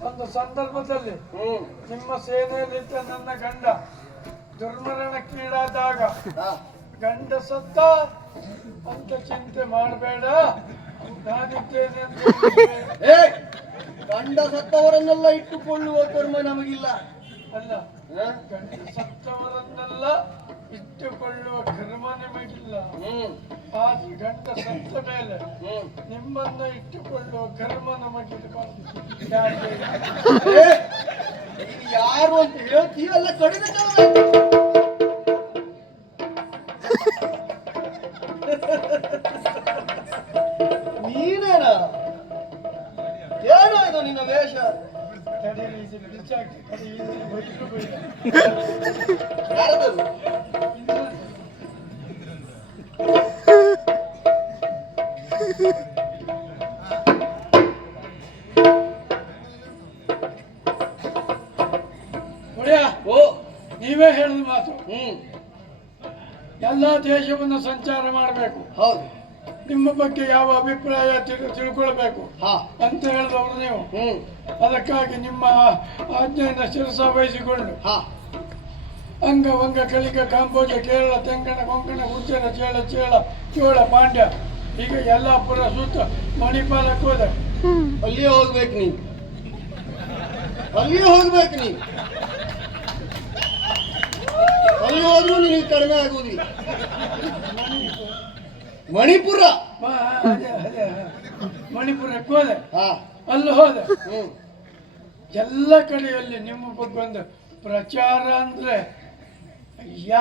ಒಂದು ಸಂದರ್ಭದಲ್ಲಿ ನಿಮ್ಮ ಸೇನೆಯಲ್ಲಿದ್ದ ನನ್ನ ಗಂಡ ದುರ್ಮರಣಕ್ಕೀಡಾದಾಗ. ಗಂಡ ಸತ್ತ ಅಂತ ಚಿಂತೆ ಮಾಡಬೇಡ ನಾನಿದ್ದೇನೆ ಗಂಡ ಸತ್ತವರನ್ನೆಲ್ಲ ಇಟ್ಟುಕೊಳ್ಳುವ ಕರ್ಮ ನಮಗಿಲ್ಲ ಅಲ್ಲ? ಗಂಡ ಸತ್ತವರನ್ನೆಲ್ಲ ಇಟ್ಟುಕೊಳ್ಳುವ ಕರ್ಮ ನಿಮಗಿಲ್ಲ ಹ್ಮ್ ಗಂಟ ಸತ್ತ ಮೇಲೆ ನಿಮ್ಮನ್ನ ಇಟ್ಟುಕೊಳ್ಳುವ ಕರ್ಮ ನಮಗಿರಬಾರ್ದು ಯಾರು ಅಂತ ಹೇಳ್ತೀಯಲ್ಲ ಕಡಿದ ನೀನೇನ ಏನೋ ಇದು ನಿನ್ನ ವೇಷ ಕಡೆಯಲ್ಲಿ ಬಿಚ್ಚಾಕಿ ಕಡೆ ಈ ರೀತಿ ದೇಶವನ್ನು ಸಂಚಾರ ಮಾಡಬೇಕು. ಹೌದು. ನಿಮ್ಮ ಬಗ್ಗೆ ಯಾವ ಅಭಿಪ್ರಾಯ ತಿಳ್- ತಿಳ್ಕೊಳ್ಬೇಕು. ಹಾ. ಅಂತ ಹೇಳಿದವರು ನೀವು. ಅದಕ್ಕಾಗಿ ನಿಮ್ಮ ಆಜ್ಞೆಯನ್ನು ಶಿರಸ ವಹಿಸಿಕೊಂಡು. ಹಾ. ಅಂಗ ವಂಗ ಕಳಿಕ ಕಾಂಬೋಜ ಕೇರಳ ತೆಂಗಣ ಕೊಂಕಣ ಉಚ್ಚರ ಚೇಳ ಚೇಳ ಚೋಳ ಪಾಂಡ್ಯ. ಈಗ ಯಲ್ಲಾಪುರ ಸುತ್ತ ಮಣಿಪಾಲಕ್ಕೆ ಹೋದೆ. ಅಲ್ಲಿಯೇ ಹೋಗ್ಬೇಕು ನೀ ಅಲ್ಲಿಯೇ ಹೋಗ್ಬೇಕು ನೀನು ಅಲ್ಲಿ ಹೋದ್ರೂ ನಿನಗೆ ಕಡಿಮೆ ಆಗುವುದಿಲ್ಲ. ಮಣಿಪುರ. ಮಣಿಪುರಕ್ಕೆ ಹೋದೆ. ಹಾ. ಅಲ್ಲಿ ಹೋದೆ. ಎಲ್ಲ ಕಡೆಯಲ್ಲಿ ನಿಮ್ಮ ಬಗ್ಗೆ ಒಂದು ಪ್ರಚಾರ ಅಂದ್ರೆ ಅಯ್ಯ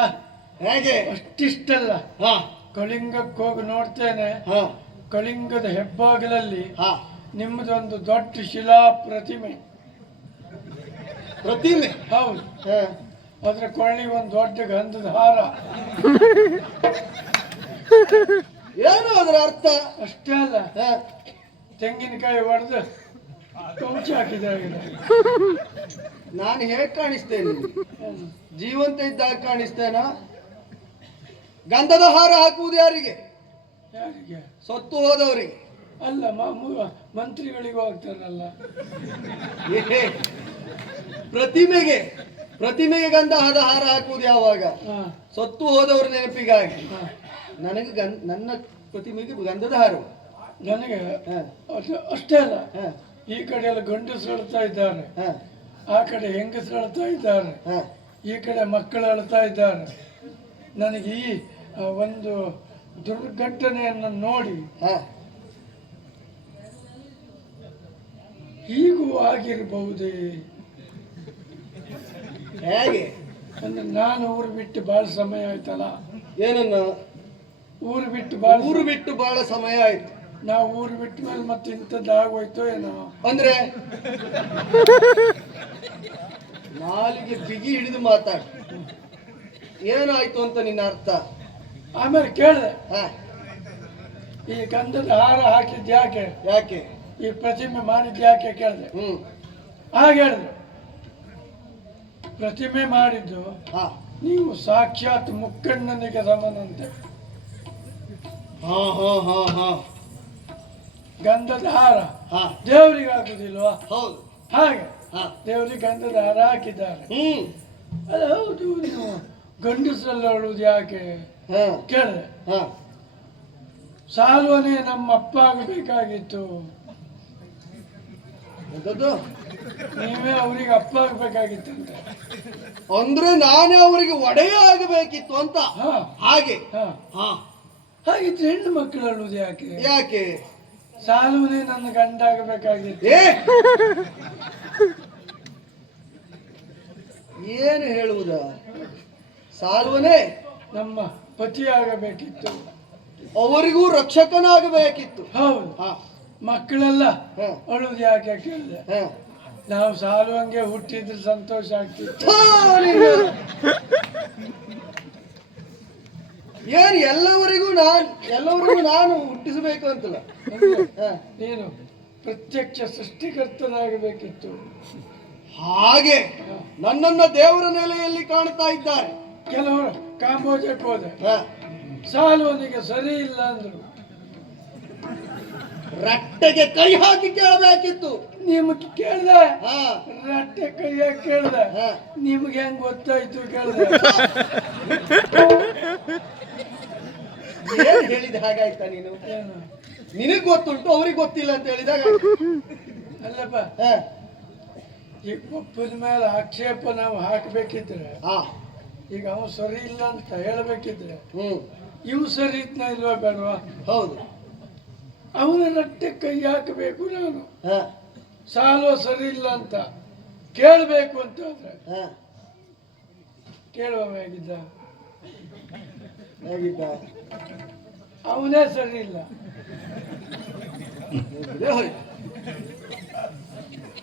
ಹೇಗೆ? ಅಷ್ಟಿಷ್ಟಲ್ಲ. ಹಾ. ಕಳಿಂಗಕ್ಕೆ ಹೋಗಿ ನೋಡ್ತೇನೆ. ಹಾ. ಕಳಿಂಗದ ಹೆಬ್ಬಾಗಿಲಲ್ಲಿ ಹಾ. ನಿಮ್ಮದೊಂದು ದೊಡ್ಡ ಶಿಲಾ ಪ್ರತಿಮೆ ಪ್ರತಿಮೆ? ಹೌದು. ಹಾ. ಅದ್ರ ಕೊಳ್ಳಿ ಒಂದು ದೊಡ್ಡ ಗಂಧದ ಹಾರ. ಏನು ಅದರ ಅರ್ಥ? ಅಷ್ಟೇ ಅಲ್ಲ. ತೆಂಗಿನಕಾಯಿ ಹೊಡೆದು ಕೌಚಿ ಹಾಕಿದ್ದಾರೆ ನಾನು ಹೇಗೆ ಕಾಣಿಸ್ತೇನೆ? ಜೀವಂತ ಇದ್ದಾಗ ಕಾಣಿಸ್ತೇನಾ? ಗಂಧದ ಹಾರ ಹಾಕುವುದು ಯಾರಿಗೆ? ಯಾರಿಗೆ? ಸೊತ್ತು ಹೋದವರಿಗೆ. ಅಲ್ಲ ಮಂತ್ರಿಗಳಿಗೂ ಆಗ್ತಾರಲ್ಲ ಏ, ಪ್ರತಿಮೆಗೆ ಗಂಧ ಗಂಧದ ಹಾರ ಹಾಕುವುದು ಯಾವಾಗ? ಸತ್ತು ಹೋದವರ ನೆನಪಿಗಾಗಿ. ನನಗೆ ಗನ್ ನನ್ನ ಪ್ರತಿಮೆಗೆ ಗಂಧದ ಹಾರ. ನನಗೆ? ಅಷ್ಟೇ ಅಲ್ಲ. ಈ ಕಡೆ ಎಲ್ಲ ಗಂಡಸರು ಅಳ್ತಾ ಇದ್ದಾರೆ ಆ ಕಡೆ ಹೆಂಗಸರು ಅಳ್ತಾ ಇದ್ದಾರೆ. ಈ ಕಡೆ ಮಕ್ಕಳು ಅಳ್ತಾ ಇದ್ದಾರೆ. ನನಗೆ ಈ ಒಂದು ದುರ್ಘಟನೆಯನ್ನು ನೋಡಿ. ಹೀಗೂ ಆಗಿರಬಹುದೇ? ಹೇಗೆ? ನಾನು ಊರು ಬಿಟ್ಟು ಬಹಳ ಸಮಯ ಆಯ್ತಲ್ಲ. ಏನನ್ನ? ಊರು ಬಿಟ್ಟು ಬಹಳ ಊರು ಬಿಟ್ಟು ಬಹಳ ಸಮಯ ಆಯ್ತು. ನಾವು ಊರು ಬಿಟ್ಟ ಮೇಲೆ ಮತ್ತೆ ಇಂಥದ್ದು ಆಗೋಯ್ತೋ ಏನೋ. ಅಂದ್ರೆ? ನಾಲಿಗೆ ಬಿಗಿ ಹಿಡಿದು ಮಾತಾಡ. ಏನಾಯ್ತು ಅಂತ ನಿನ್ನ ಅರ್ಥ? ಆಮೇಲೆ ಕೇಳಿದೆ. ಹಾ, ಈ ಗಂಧದ ಹಾರ ಹಾಕಿದ್ದು ಯಾಕೆ? ಯಾಕೆ? ಈ ಪ್ರತಿಮೆ ಮಾಡಿದ್ದು ಯಾಕೆ ಕೇಳಿದೆ. ಹ್ಮ್. ಹಾಗೆ ಹೇಳಿದೆ. ಪ್ರತಿಮೆ ಮಾಡಿದ್ದು ಹಾ. ನೀವು ಸಾಕ್ಷಾತ್ ಮುಕ್ಕಣ್ಣನಿಗೆ ಸಮನಂತೆ. ಹಾ ಹಾ ಹಾ ಹಾ. ಗಂಧದ ಹಾರ ಹಾ. ದೇವರಿಗೆ ಹಾಕುದಿಲ್ವಾ? ಹೌದು. ಹಾಗೆ. ಹಾ. ದೇವರಿಗೆ ಗಂಧದ ಹಾರ ಹಾಕಿದ್ದಾರೆ. ಅದು ಹೌದು ನೀವು ಗಂಡಸರಲ್ಲಿ ಹೇಳುವುದು ಯಾಕೆ? ಕೇಳಿದೆ. ಹಾ. ಸಾಲ್ವನೇ ನಮ್ಮ ಅಪ್ಪ ಆಗಬೇಕಾಗಿತ್ತು ಎಂತದ್ದು? ನೀವೇ ಅವರಿಗೆ ಅಪ್ಪ ಅಂತ. ಅಂದ್ರೆ ನಾನೇ ಅವರಿಗೆ ಒಡೆಯ ಆಗಬೇಕಿತ್ತು ಅಂತ? ಹಾ. ಹಾಗೆ? ಹಾ. ಹಾ. ಹಾಗಿದ್ರೆ ಹೆಣ್ಣು ಮಕ್ಕಳು ಹೇಳುವುದು ಯಾಕೆ? ಯಾಕೆ? ಸಾಲುವನೇ ನನ್ನ ಗಂಡ ಆಗಬೇಕಾಗಿತ್ತು ಏ! ಏನು ಹೇಳುವುದ? ಸಾಲುವನೇ ನಮ್ಮ ಪತಿ ಆಗಬೇಕಿತ್ತು ಅವರಿಗೂ ರಕ್ಷಕನಾಗಬೇಕಿತ್ತು. ಹೌದು. ಹಾ. ಮಕ್ಕಳೆಲ್ಲ ಅಳೋದು ಯಾಕೆ ಕೇಳಿದೆ? ನಾವು ಸಾಲುವಂಗೆ ಹುಟ್ಟಿದ್ರೆ ಸಂತೋಷ ಆಗ್ತಿತ್ತು. ಏನು ಎಲ್ಲವರಿಗೂ ನಾನು ಎಲ್ಲವರಿಗೂ ನಾನು ಹುಟ್ಟಿಸಬೇಕು ಅಂತಲ್ಲ. ಏನು. ನೀನು ಪ್ರತ್ಯಕ್ಷ ಸೃಷ್ಟಿಕರ್ತನಾಗಬೇಕಿತ್ತು. ಹಾಗೆ ನನ್ನನ್ನ ದೇವರ ನೆಲೆಯಲ್ಲಿ ಕಾಣ್ತಾ ಇದ್ದಾರೆ. ಕೆಲವರು ಕಾಂಬೋಜಕ್ಕೆ ಹೋದೆ. ಸಾಲುವನಿಗೆ ಸರಿ ಇಲ್ಲ ಅಂದ್ರು. ರಟ್ಟೆಗೆ ಕೈ ಹಾಕಿ ಕೇಳಬೇಕಿತ್ತು. ನಿಮ್ಗೆ ಕೇಳ್ದೆ? ಹಾ. ರಟ್ಟೆ ಹಾಕಿ ಕೇಳ್ದೆ? ಹಾ. ನಿಮ್ಗೆ ಹೆಂಗ್ ಗೊತ್ತಾಯ್ತು ಕೇಳ್ದೆ? ಏನ್ ಹೇಳಿದ ಹಾಗಾಯ್ತಾ ನೀನು? ಏನು? ನಿನಗ್ ಗೊತ್ತುಂಟು ಅವ್ರಿಗೆ ಗೊತ್ತಿಲ್ಲ ಅಂತ ಹೇಳಿದಾಗ ಅಲ್ಲಪ್ಪ ಹಾ. ಈ ಕೊಪ್ಪದ ಮೇಲೆ ಆಕ್ಷೇಪ ನಾವು ಹಾಕಬೇಕಿದ್ರೆ ಹಾ. ಈಗ ಅವ ಸರಿ ಇಲ್ಲ ಅಂತ ಹೇಳಬೇಕಿದ್ರೆ ಹ್ಮ್. ಇವು ಸರಿ ಇದ್ನ ಇಲ್ವಾ ಬೇಡವಾ? ಹೌದು. ಅವನ ರಟ್ಟೆ ಕೈ ಹಾಕಬೇಕು ನಾನು. ಹಾ. ಸಾಲೋ ಸರಿ ಇಲ್ಲ ಅಂತ ಕೇಳಬೇಕು ಅಂತ ಆದ್ರೆ. ಹಾ. ಕೇಳುವ ಹೇಗಿದ್ದ? ಹೇಗಿದ್ದ? ಅವನೇ ಸರಿ ಇಲ್ಲ ಇದೇ ಹೋಯ್ತು.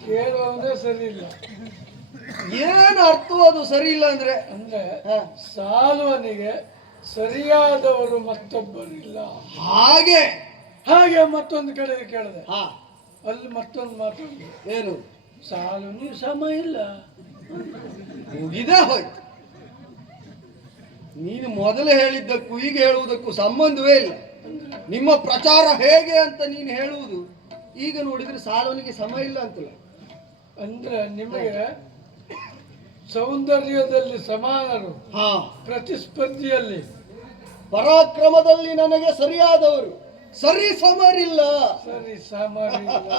ಕೇಳುವವನೇ ಸರಿ ಇಲ್ಲ ಏನು ಅರ್ಥ ಅದು ಸರಿ ಇಲ್ಲ ಅಂದ್ರೆ? ಅಂದ್ರೆ ಹಾ. ಸಾಲುವನಿಗೆ ಸರಿಯಾದವರು ಮತ್ತೊಬ್ಬರಿಲ್ಲ. ಹಾಗೆ. ಹಾಗೆ ಮತ್ತೊಂದು ಕಡೆ ಕೇಳಿದೆ. ಹಾ. ಅಲ್ಲಿ ಮತ್ತೊಂದು ಮಾತು ಏನು? ಸಾಲು ನೀವು ಸಮ ಇಲ್ಲ. ಮುಗಿದೇ ಹೋಯ್ತು. ನೀನು ಮೊದಲು ಹೇಳಿದ್ದಕ್ಕೂ ಈಗ ಹೇಳುವುದಕ್ಕೂ ಸಂಬಂಧವೇ ಇಲ್ಲ. ನಿಮ್ಮ ಪ್ರಚಾರ ಹೇಗೆ ಅಂತ ನೀನು ಹೇಳುವುದು ಈಗ ನೋಡಿದ್ರೆ ಸಾಲವನಿಗೆ ಸಮ ಇಲ್ಲ ಅಂತಲ್ಲ. ಅಂದ್ರೆ ನಿಮಗೆ ಸೌಂದರ್ಯದಲ್ಲಿ ಸಮಾನರು ಹಾ. ಪ್ರತಿಸ್ಪರ್ಧಿಯಲ್ಲಿ ಪರಾಕ್ರಮದಲ್ಲಿ ನನಗೆ ಸರಿಯಾದವರು. ಸರಿ ಸಮರಿಲ್ಲ. ಸರಿ ಸಮರಿಲ್ಲ.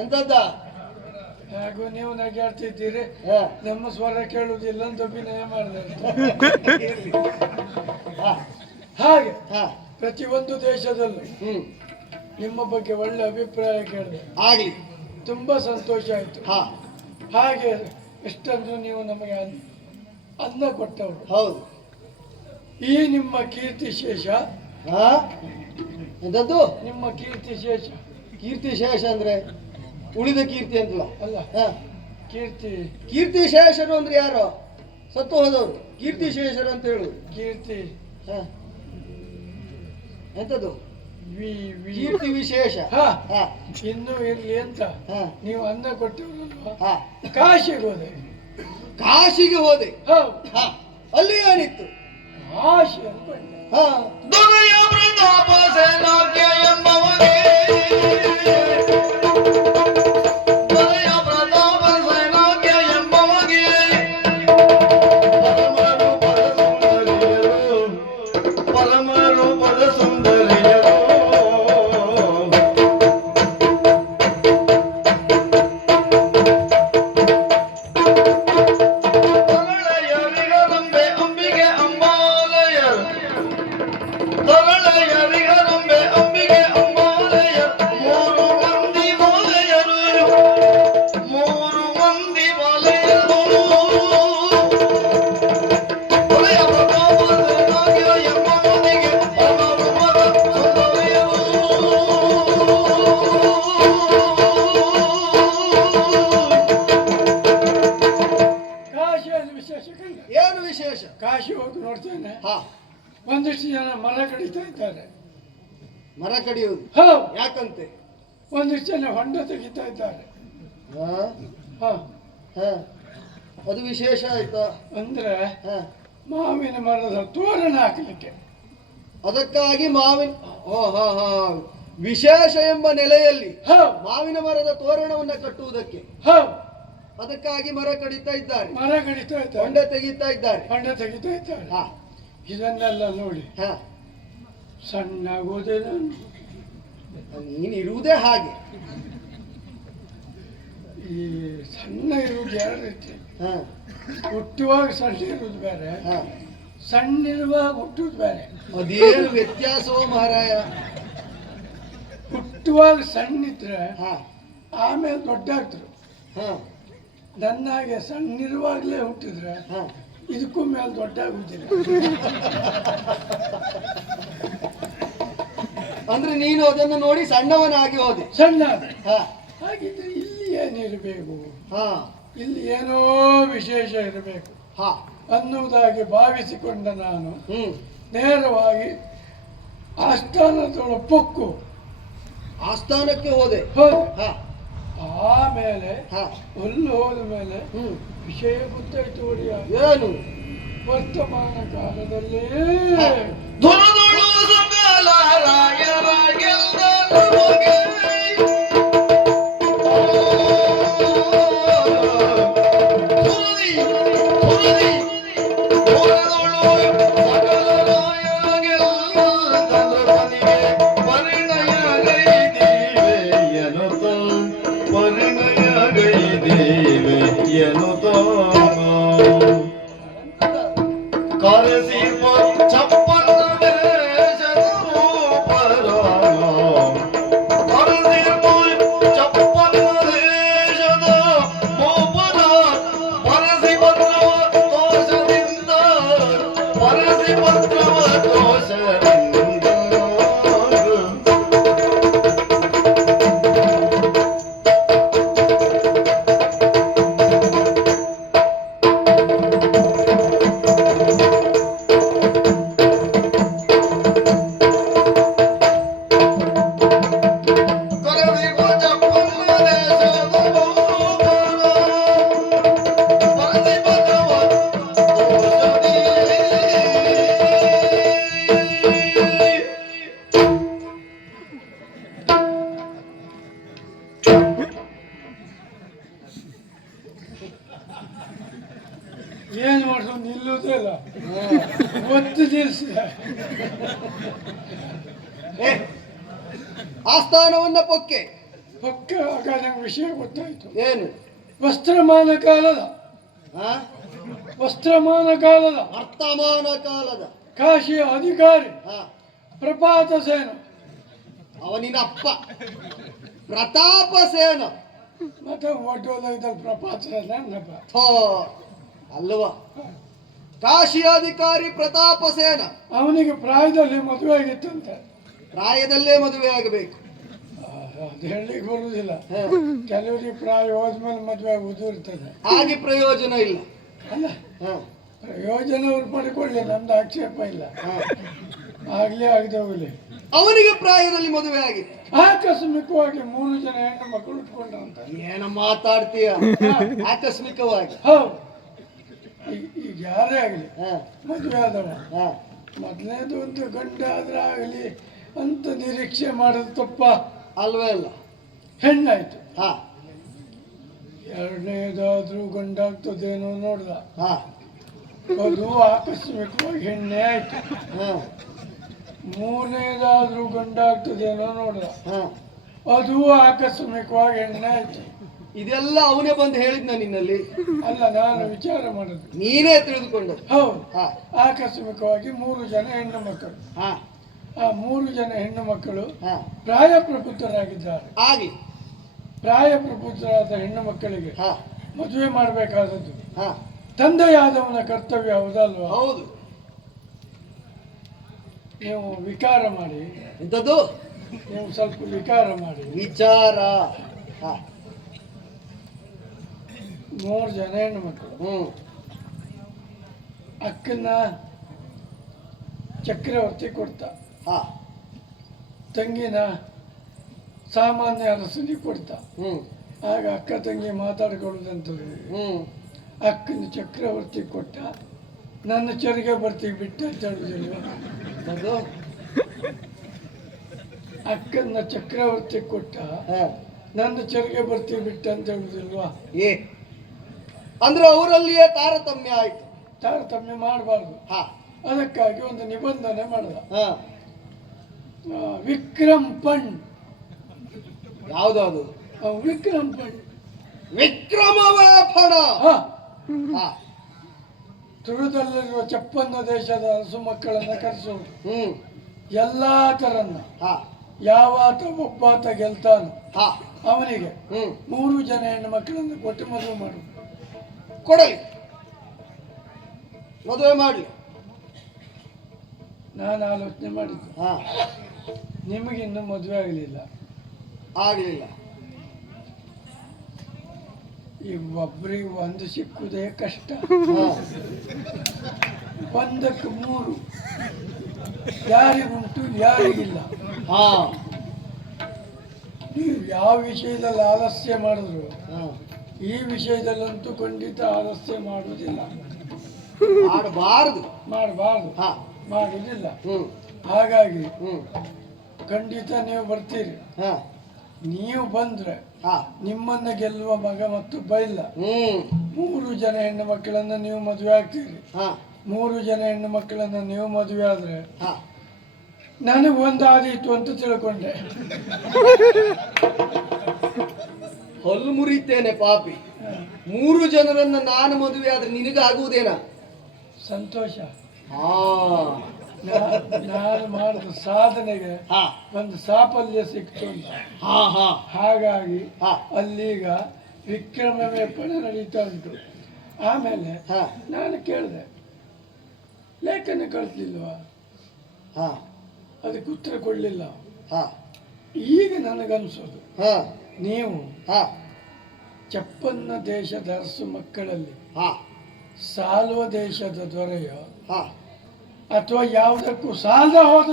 ಎಂತದ? ಹಾಗೂ ನೀವು ನಗಾಡ್ತಿದ್ದೀರಿ ನಮ್ಮ ಸ್ವರ ಕೇಳುವುದಿಲ್ಲ ಅಂತ ಅಭಿನಯ ಮಾಡಿದೆ ಹಾಗೆ ಪ್ರತಿ ಪ್ರತಿಯೊಂದು ದೇಶದಲ್ಲೂ ನಿಮ್ಮ ಬಗ್ಗೆ ಒಳ್ಳೆ ಅಭಿಪ್ರಾಯ ಕೇಳಿದೆ. ಆಗಲಿ. ತುಂಬಾ ಸಂತೋಷ ಆಯ್ತು. ಹಾಗೆ ಎಷ್ಟಂದ್ರೂ ನೀವು ನಮಗೆ ಅನ್ನ ಕೊಟ್ಟವರು ಹೌದು. ಈ ನಿಮ್ಮ ಕೀರ್ತಿ ಶೇಷ? ಹಾ? ಎಂತದ್ದು? ನಿಮ್ಮ ಕೀರ್ತಿ ಶೇಷ. ಕೀರ್ತಿ ಶೇಷ ಅಂದ್ರೆ ಉಳಿದ ಕೀರ್ತಿ ಅಂತಲ್ಲ? ಅಲ್ಲ. ಹಾ. ಕೀರ್ತಿ. ಕೀರ್ತಿ ಶೇಷರು ಅಂದ್ರೆ ಯಾರು? ಸತ್ತು ಹೋದವರು. ಕೀರ್ತಿ ಶೇಷರು ಅಂತ ಹೇಳು. ಕೀರ್ತಿ. ಹಾ. ಎಂತದ್ದು? V V. ಕೀರ್ತಿ ವಿಶೇಷ. ಹಾ. ಹಾ. ಇನ್ನೂ ಇರ್ಲಿ ಅಂತ. ಹಾ. ನೀವು ಅನ್ನ ಕೊಟ್ಟಿರೋದು ಹಾ. ಕಾಶಿಗೆ ಹೋದೆ. ಕಾಶಿಗೆ ಹೋದೆ. ಹಾ ಅಲ್ಲಿ ಏನಿತ್ತು? ಕಾಶಿ ಅಂತ ಬಂದೆ. ಹಾ. ಇದ್ದಾರೆ ಮರ ಕಡಿಯೋದು. ಹೌದು ಯಾಕಂತೆ? ಒಂದಿಷ್ಟು ಜನ ಹೊಂಡ ತೆಗಿತಾ ಇದ್ದಾರೆ. ಹಾ. ಹ. ಅದು ವಿಶೇಷ ಆಯ್ತಾ? ಅಂದ್ರೆ ಹಾ. ಮಾವಿನ ಮರದ ತೋರಣ ಹಾಕಲಿಕ್ಕೆ. ಅದಕ್ಕಾಗಿ ಮಾವಿನ ಓ ಹಾ ಹಾ ವಿಶೇಷ ಎಂಬ ನೆಲೆಯಲ್ಲಿ ಮಾವಿನ ಮರದ ತೋರಣವನ್ನ ಕಟ್ಟುವುದಕ್ಕೆ. ಅದಕ್ಕಾಗಿ ಮರ ಕಡಿತಾ ಇದ್ದಾರೆ. ಮರ ಕಡಿತಾ ಇದ್ದಾರೆ. ಹೊಂಡ ತೆಗಿತಾ ಇದ್ದಾರೆ. ಹೊಂಡ ತೆಗಿತಾ ಇದ್ದಾರೆ. ಇದನ್ನೆಲ್ಲ ನೋಡಿ. ಹಾ. ಸಣ್ಣಾಗೋದೇ ನಾನು ನೀನು ಇರುವುದೇ ಹಾಗೆ. ಈ ಸಣ್ಣ ಇರುವುದು ಎರಡು ರೀತಿ ಹಾಂ. ಹುಟ್ಟುವಾಗ ಸಣ್ಣ ಇರುವುದು ಬೇರೆ. ಸಣ್ಣ ಸಣ್ಣಿರುವಾಗ ಹುಟ್ಟುವುದು ಬೇರೆ. ಅದೇನು ವ್ಯತ್ಯಾಸವೋ ಮಹಾರಾಯ? ಹುಟ್ಟುವಾಗ ಸಣ್ಣಿದ್ರೆ ಹಾಂ. ಆಮೇಲೆ ದೊಡ್ಡಾಗ್ತರು. ಹಾ. ನನ್ನ ಹಾಗೆ ಸಣ್ಣಿರುವಾಗಲೇ ಹುಟ್ಟಿದ್ರೆ ಹಾ. ಇದಕ್ಕೂ ಮೇಲೆ ದೊಡ್ಡ ಆಗುವುದಿಲ್ಲ ಅಂದ್ರೆ ನೀನು ಅದನ್ನು ನೋಡಿ ಸಣ್ಣವನಾಗಿ ಹೋದೆ. ಸಣ್ಣ ಹಾ. ಹಾಗಿದ್ರೆ ಇಲ್ಲಿ ಏನಿರಬೇಕು ಹಾ. ಇಲ್ಲಿ ಏನೋ ವಿಶೇಷ ಇರಬೇಕು. ಹಾ. ಅನ್ನುವುದಾಗಿ ಭಾವಿಸಿಕೊಂಡ ನಾನು ಹ್ಮ್. ನೇರವಾಗಿ ಆಸ್ಥಾನದೊಳ ಪೊಕ್ಕು. ಆಸ್ಥಾನಕ್ಕೆ ಹೋದೆ. ಹೋದೆ. ಹಾ. ಆಮೇಲೆ ಹುಲ್ಲು ಹೋದ ಮೇಲೆ ವಿಷಯ ಗೊತ್ತಾಯ್ತು ಒಡೆಯ. ಏನು? ವರ್ತಮಾನ ಕಾಲದಲ್ಲಿ ಧುರುದುಳು ನಮಗೆ ಆಸ್ಥಾನವನ್ನ ಪೊಕ್ಕೆ. ಪಕ್ಕ ಆಗ ನಂಗೆ ವಿಷಯ ಗೊತ್ತಾಯ್ತು. ಏನು? ವಸ್ತ್ರಮಾನ ಕಾಲದ. ಆ? ವಸ್ತ್ರಮಾನ ಕಾಲದ. ವರ್ತಮಾನ ಕಾಲದ. ಕಾಶಿಯ ಅಧಿಕಾರಿ. ಹಾ ಪ್ರಪಾತ ಸೇನ. ಅವನಿನ ಅಪ್ಪ. ಪ್ರತಾಪ ಸೇನ. ಮತ್ತೆ ಒಡ್ಡೋದ ಇದ್ದಲ್ಲಿ ಪ್ರಪಾತ ಸೇನ ಅಲ್ವ ಥೋ ಅಲ್ವಾ ಕಾಶಿ ಅಧಿಕಾರಿ ಪ್ರತಾಪ ಸೇನ. ಅವನಿಗೆ ಪ್ರಾಯದಲ್ಲಿ ಮದುವೆ ಆಗಿತ್ತಂತೆ ಪ್ರಾಯದಲ್ಲೇ ಮದುವೆ ಆಗಬೇಕು. ಅದು ಹೇಳಲಿಕ್ಕೆ ಬರುವುದಿಲ್ಲ. ಕೆಲವರಿಗೆ ಪ್ರಾಯ ಹೋದ್ಮೇಲೆ ಮದುವೆ ಆಗುವುದು ಇರ್ತದೆ. ಹಾಗೆ ಪ್ರಯೋಜನ ಇಲ್ಲ. ಅಲ್ಲ ಪ್ರಯೋಜನ ಅವ್ರು ಪಡ್ಕೊಳ್ಳಿ ನಮ್ದು ಆಕ್ಷೇಪ ಇಲ್ಲ. ಆಗ್ಲೇ ಆಗದೆ ಹೋಗ್ಲಿ. ಅವನಿಗೆ ಪ್ರಾಯದಲ್ಲಿ ಮದುವೆ ಆಗಿ ಆಕಸ್ಮಿಕವಾಗಿ ಮೂರು ಜನ ಹೆಣ್ಣು ಮಕ್ಕಳು ಉಟ್ಕೊಂಡ್ರಂತ ಏನ ಮಾತಾಡ್ತೀಯ? ಆಕಸ್ಮಿಕವಾಗಿ. ಹೌದು. ಈಗ ಯಾರೇ ಆಗಲಿ ಮದುವೆ ಆದವ. ಮೊದಲನೇದು ಒಂದು ಗಂಡ ಆದ್ರೆ ಆಗಲಿ ಅಂತ ನಿರೀಕ್ಷೆ ಮಾಡೋದು ತಪ್ಪ ಅಲ್ವೇ ಅಲ್ಲ? ಹೆಣ್ಣಾಯ್ತು. ಹಾ. ಎರಡನೇದಾದ್ರೂ ಗಂಡಾಗ್ತದೇನೋ ನೋಡ್ದ. ಹಾ. ಅದು ಆಕಸ್ಮಿಕವಾಗಿ ಹೆಣ್ಣೆ ಆಯ್ತು. ಹಾ. ಮೂರನೇದಾದ್ರೂ ಗಂಡಾಗ್ತದೇನೋ ನೋಡ್ದ. ಹಾ. ಅದು ಆಕಸ್ಮಿಕವಾಗಿ ಹೆಣ್ಣೆ ಆಯ್ತು. ಇದೆಲ್ಲ ಅವನೇ ಬಂದು ಹೇಳಿದ್ನ ನಿನ್ನಲ್ಲಿ? ಅಲ್ಲ ನಾನು ವಿಚಾರ ಮಾಡೋದು ನೀನೇ ತಿಳಿದುಕೊಂಡದ್ದು? ಹೌದು. ಹಾ. ಆಕಸ್ಮಿಕವಾಗಿ ಮೂರು ಜನ ಹೆಣ್ಣು ಮಕ್ಕಳು. ಹಾ. ಆ ಮೂರು ಜನ ಹೆಣ್ಣು ಮಕ್ಕಳು ಪ್ರಾಯ ಪ್ರಬುದ್ಧರಾಗಿದ್ದಾರೆ ಹಾಗೆ. ಪ್ರಾಯ ಪ್ರಬುದ್ಧರಾದ ಹೆಣ್ಣು ಮಕ್ಕಳಿಗೆ ಮದುವೆ ಮಾಡಬೇಕಾದದ್ದು. ತಂದೆಯಾದವನ ಕರ್ತವ್ಯ ಹೌದಲ್ವಾ? ಹೌದು. ನೀವು ವಿಕಾರ ಮಾಡಿ. ಇಂಥದ್ದು ನೀವು ಸ್ವಲ್ಪ ವಿಕಾರ ಮಾಡಿ. ವಿಚಾರ. ಮೂರು ಜನ ಹೆಣ್ಣು ಮಕ್ಕಳು. ಹ್ಮ್ ಅಕ್ಕನ ಚಕ್ರವರ್ತಿ ಕೊಡ್ತ. ಹಾ ತಂಗಿನ ಸಾಮಾನ್ಯ ಅರಸನಿ ಕೊಡ್ತ. ಹ್ಮ್. ಆಗ ಅಕ್ಕ ತಂಗಿ ಮಾತಾಡ್ಕೊಳ್ಳೋದಂಥದ್ದು ಹ್ಮ್. ಅಕ್ಕನ ಚಕ್ರವರ್ತಿ ಕೊಟ್ಟ. ನನ್ನ ಚರಿಗೆ ಬರ್ತಿ ಬಿಟ್ಟು ಅಂತ ಹೇಳುದಿಲ್ವ ಅದು? ಅಕ್ಕನ ಚಕ್ರವರ್ತಿ ಕೊಟ್ಟ. ಹಾ. ನನ್ನ ಚರಿಗೆ ಬರ್ತಿ ಬಿಟ್ಟು ಅಂತ ಹೇಳುದಿಲ್ವಾ ಏ. ಅಂದ್ರೆ ಅವರಲ್ಲಿಯೇ ತಾರತಮ್ಯ ಆಯ್ತು. ತಾರತಮ್ಯ ಮಾಡಬಾರ್ದು. ಹಾ. ಅದಕ್ಕಾಗಿ ಒಂದು ನಿಬಂಧನೆ ಮಾಡಿದ. ಹಾ. ಆ, ವಿಕ್ರಮ್ ಪಣ್. ಯಾವ್ದು ವಿಕ್ರಮ್ ಪಣ್. ವಿಕ್ರಮವೇ ಫಣ ಹಾ. ಹಾ. ತುಳುದಲ್ಲಿರುವ ಚಪ್ಪನ್ನ ದೇಶದ ಹಸು ಮಕ್ಕಳನ್ನ ಕರೆಸು. ಹ್ಮ್. ಎಲ್ಲಾ ತರನ್ನ ಹಾ. ಯಾವಾತ ಒಬ್ಬಾತ ಗೆಲ್ತಾನ. ಹಾ. ಅವನಿಗೆ ಮೂರು ಜನ ಹೆಣ್ಣು ಮಕ್ಕಳನ್ನು ಕೊಟ್ಟು ಮದುವೆ ಮಾಡು. ಕೊಡಲಿ. ಮದುವೆ ಮಾಡಿ ನಾನು ಆಲೋಚನೆ ಮಾಡಿದ್ದು. ಹಾ. ನಿಮಗಿನ್ನೂ ಮದುವೆ ಆಗಲಿಲ್ಲ. ಆಗಲಿಲ್ಲ. ಈ ಒಬ್ಬರಿಗೆ ಒಂದು ಸಿಕ್ಕುದೇ ಕಷ್ಟ. ಒಂದಕ್ಕೆ ಮೂರು. ಯಾರಿಗುಂಟು ಯಾರಿಗಿಲ್ಲ. ಹಾ. ನೀವು ಯಾವ ವಿಷಯದಲ್ಲಿ ಆಲಸ್ಯ ಮಾಡಿದ್ರು ಈ ವಿಷಯದಲ್ಲಂತೂ ಖಂಡಿತ ಆಲಸ್ಯ ಮಾಡುವುದಿಲ್ಲ. ಮಾಡಬಾರದು. ಮಾಡಬಾರ್ದು. ಹಾ. ಮಾಡುವುದಿಲ್ಲ. ಹಾಗಾಗಿ ಖಂಡಿತ ನೀವು ಬರ್ತೀರಿ. ಹಾ. ನೀವು ಬಂದ್ರೆ ಹಾ. ನಿಮ್ಮನ್ನ ಗೆಲ್ಲುವ ಮಗ ಮತ್ತು ಬೈಲ ಹ್ಮ್. ಮೂರು ಜನ ಹೆಣ್ಣು ಮಕ್ಕಳನ್ನ ನೀವು ಮದುವೆ ಆಗ್ತೀರಿ. ಹಾ. ಮೂರು ಜನ ಹೆಣ್ಣು ಮಕ್ಕಳನ್ನ ನೀವು ಮದುವೆ ಆದ್ರೆ ಹಾ. ನನಗೆ ಒಂದು ಅಂತ ತಿಳ್ಕೊಂಡೆ. ಹೊಲ್ ಮುರಿತೇನೆ ಪಾಪಿ. ಮೂರು ಜನರನ್ನ ನಾನು ಮದುವೆ ಆದ್ರೆ ನಿನಗಾಗುವುದೇನಾ? ಸಂತೋಷ. ಹಾ. ನಾ- ನಾನು ಮಾಡಿದ ಸಾಧನೆಗೆ ಹಾ. ಒಂದು ಸಾಫಲ್ಯ ಸಿಕ್ತು ಅಂತ. ಹಾ ಹಾ. ಹಾಗಾಗಿ ಅಲ್ಲಿಗ ವಿಕ್ರಮವೇ ವೇಪಣೆ ನಡೀತಾ ಉಂಟು ಆಮೇಲೆ ಹಾ. ನಾನು ಕೇಳಿದೆ ಲೇಖನ ಕಳಿಸ್ಲಿಲ್ವಾ? ಹಾ. ಅದಕ್ಕೆ ಉತ್ತರ ಕೊಡಲಿಲ್ಲ. ಹಾ. ಈಗ ನನಗನ್ಸೋದು ಹಾ. ನೀವು ಹಾ. ಚಪ್ಪನ್ನ ದೇಶದ ಅರಸು ಮಕ್ಕಳಲ್ಲಿ ಹಾ. ಸಾಲುವ ದೇಶದ ದೊರೆಯ ಹಾ. ಅಥವಾ ಯಾವುದಕ್ಕೂ ಸಾಲದ ಹೋದ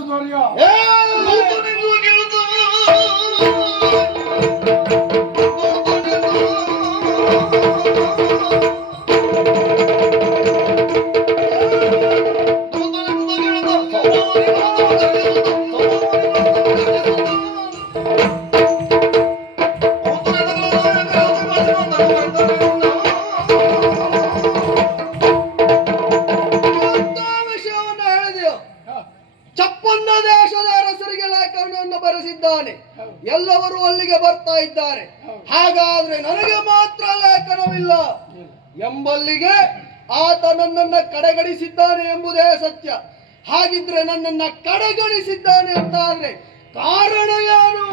ಇದ್ದಾರೆ. ಹಾಗಾದ್ರೆ ನನಗೆ ಮಾತ್ರ ಲೇಖನವಿಲ್ಲ. ಎಂಬಲ್ಲಿಗೆ ಆತ ನನ್ನನ್ನ ಕಡೆಗಣಿಸಿದ್ದಾನೆ ಎಂಬುದೇ ಸತ್ಯ. ಹಾಗಿದ್ರೆ ನನ್ನನ್ನ ಕಡೆಗಣಿಸಿದ್ದಾನೆ ಅಂತ ಆದ್ರೆ ಕಾರಣ ಏನು